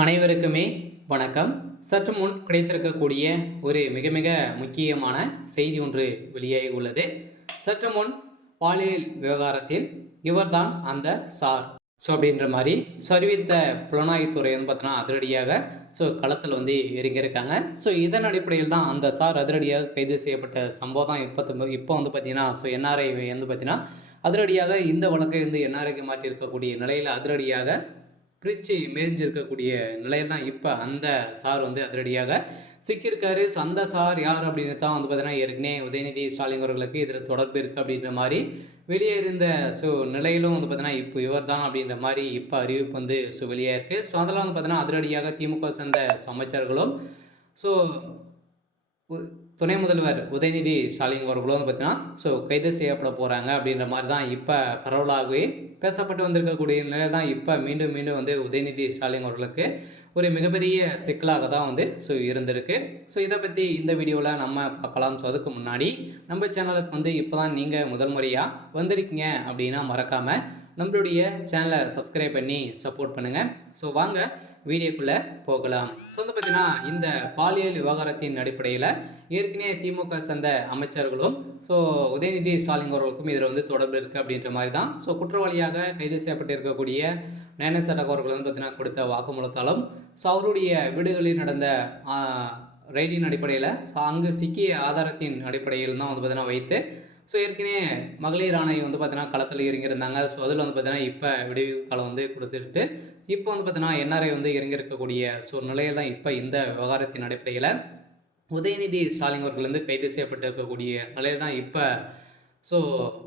அனைவருக்குமே வணக்கம். சற்று முன் கிடைத்திருக்கக்கூடிய ஒரு மிக மிக முக்கியமான செய்தி ஒன்று வெளியாகி உள்ளது. சற்று முன் பாலியல் விவகாரத்தில் இவர்தான் அந்த சார் அப்படின்ற மாதிரி அறிவித்த புலனாய்வுத்துறை பார்த்தீங்கன்னா அதிரடியாக களத்தில் இறங்கியிருக்காங்க. இதன் அடிப்படையில் தான் அந்த சார் அதிரடியாக கைது செய்யப்பட்ட சம்பவம் தான் இப்போ பார்த்தீங்கன்னா என்ஆர்ஐ பார்த்தீங்கன்னா அதிரடியாக இந்த வழக்கை என்ஆர்ஐக்கு மாற்றியிருக்கக்கூடிய நிலையில் அதிரடியாக பிரித்து மேய்ஞ்சிருக்கக்கூடிய நிலையில் தான் இப்போ அந்த சார் அதிரடியாக சிக்கியிருக்காரு. அந்த சார் யார் அப்படின்னு தான் பார்த்தீங்கன்னா ஏற்கனவே உதயநிதி ஸ்டாலின் அவர்களுக்கு இதில் தொடர்பு இருக்குது அப்படின்ற மாதிரி வெளியே இருந்த நிலையிலும் பார்த்தீங்கன்னா இப்போ இவர் தான் அப்படின்ற மாதிரி இப்போ அறிவிப்பு வெளியே இருக்குது. அதெல்லாம் பார்த்தீங்கன்னா அதிரடியாக திமுக சேர்ந்த அமைச்சர்களும் துணை முதல்வர் உதயநிதி ஸ்டாலின் அவர்களும் பார்த்தீங்கன்னா கைது செய்யப்பட போகிறாங்க அப்படின்ற மாதிரி தான் இப்போ பரவலாகவே பேசப்பட்டு வந்திருக்கக்கூடிய நிலையில் தான் இப்போ மீண்டும் உதயநிதி ஸ்டாலின் அவர்களுக்கு ஒரு மிகப்பெரிய சிக்கலாக தான் இருந்திருக்கு. இதை பற்றி இந்த வீடியோவில் நம்ம பார்க்கலாம். அதுக்கு முன்னாடி நம்ம சேனலுக்கு இப்போ தான் நீங்கள் முதல் முறையாக வந்திருக்கீங்க அப்படின்னா மறக்காமல் நம்மளுடைய சேனலை சப்ஸ்கிரைப் பண்ணி சப்போர்ட் பண்ணுங்கள். வாங்க வீடியோக்குள்ளே போகலாம். பார்த்தீங்கன்னா இந்த பாலியல் விவகாரத்தின் அடிப்படையில் ஏற்கனவே திமுக சேர்ந்த அமைச்சர்களும் உதயநிதி ஸ்டாலின் அவர்களுக்கும் இதில் தொடர்பு இருக்குது அப்படின்ற மாதிரி தான் குற்றவாளியாக கைது செய்யப்பட்டு இருக்கக்கூடிய நயனசரக் அவர்கள் பார்த்தீங்கன்னா கொடுத்த வாக்குமூலத்தாலும் அவருடைய வீடுகளில் நடந்த ரைடின் அடிப்படையில் அங்கு சிக்கிய ஆதாரத்தின் அடிப்படையில் தான் பார்த்தீங்கன்னா வைத்து ஏற்கனவே மகளிர் ஆணையம் பார்த்தீங்கன்னா களத்தில் இறங்கியிருந்தாங்க. அதில் பார்த்தீங்கன்னா இப்போ விடுவி காலம் கொடுத்துட்டு இப்போ பார்த்தீங்கன்னா என்ஆர்ஐ இறங்கியிருக்கக்கூடிய நிலையில் தான் இப்போ இந்த விவகாரத்தின் அடிப்படையில் உதயநிதி ஸ்டாலின் அவர்கள் கைது செய்யப்பட்டு இருக்கக்கூடிய நிலையில் தான் இப்போ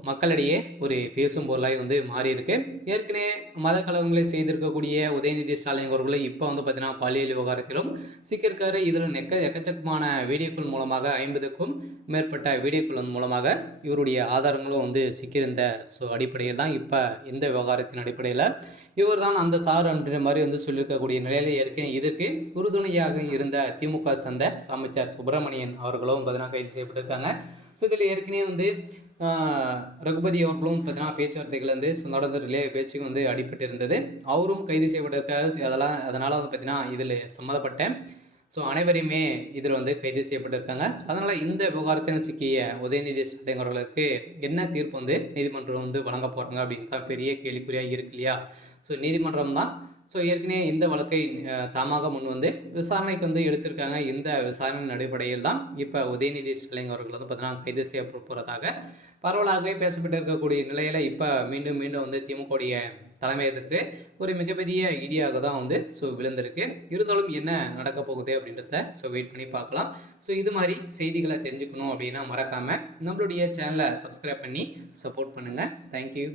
மக்களிடையே ஒரு பேசும் பொருளாக மாறி இருக்கு. ஏற்கனவே மத கலவரங்களை செய்திருக்கக்கூடிய உதயநிதி ஸ்டாலின் அவர்களை இப்போ பார்த்தீங்கன்னா பாலியல் விவகாரத்திலும் சிக்கியிருக்காரு. இதில் எக்கச்சக்கமான வீடியோக்கள் மூலமாக 50க்கும் மேற்பட்ட வீடியோக்கள் மூலமாக இவருடைய ஆதாரங்களும் சிக்கியிருந்த அடிப்படையில் தான் இப்போ இந்த விவகாரத்தின் அடிப்படையில் இவர் தான் அந்த சார் அப்படின்ற மாதிரி சொல்லியிருக்கக்கூடிய நிலையில் ஏற்கனவே இதற்கு உறுதுணையாக இருந்த திமுக சேர்ந்த அமைச்சர் சுப்பிரமணியன் அவர்களும் பார்த்தீங்கன்னா கைது செய்யப்பட்டிருக்காங்க. இதில் ஏற்கனவே ரகுபதி அவர்களும் பார்த்தீங்கன்னா பேச்சுவார்த்தைகள் நடந்த பேச்சுக்கு அடிபட்டு இருந்தது. அவரும் கைது செய்யப்பட்டிருக்காரு. அதனால் பார்த்தீங்கன்னா இதில் சம்மந்தப்பட்ட அனைவரையுமே இதில் கைது செய்யப்பட்டிருக்காங்க. அதனால் இந்த விவகாரத்தில் சிக்கிய உதயநிதி ஸ்டாலின் அவர்களுக்கு என்ன தீர்ப்பு நீதிமன்றம் வழங்க போகிறாங்க அப்படின்னு தான் பெரிய கேள்விக்குறியாக இருக்கு இல்லையா. நீதிமன்றம் தான் ஏற்கனவே இந்த வழக்கை தாமாக முன் விசாரணைக்கு எடுத்திருக்காங்க. இந்த விசாரணையின் அடிப்படையில் தான் இப்போ உதயநிதி ஸ்டாலின் அவர்கள் பார்த்தீங்கன்னா கைது செய்யப்பட போகிறதாக பரவலாகவே பேசப்பட்டு இருக்கக்கூடிய நிலையில் இப்போ மீண்டும் திமுகவுடைய தலைமையத்துக்கு ஒரு மிகப்பெரிய இடியாக தான் விழுந்திருக்கு. இருந்தாலும் என்ன நடக்க போகுது அப்படின்றத வெயிட் பண்ணி பார்க்கலாம். இது மாதிரி செய்திகளை தெரிஞ்சுக்கணும் அப்படின்னா மறக்காமல் நம்மளுடைய சேனலை சப்ஸ்கிரைப் பண்ணி சப்போர்ட் பண்ணுங்கள். தேங்க்யூ.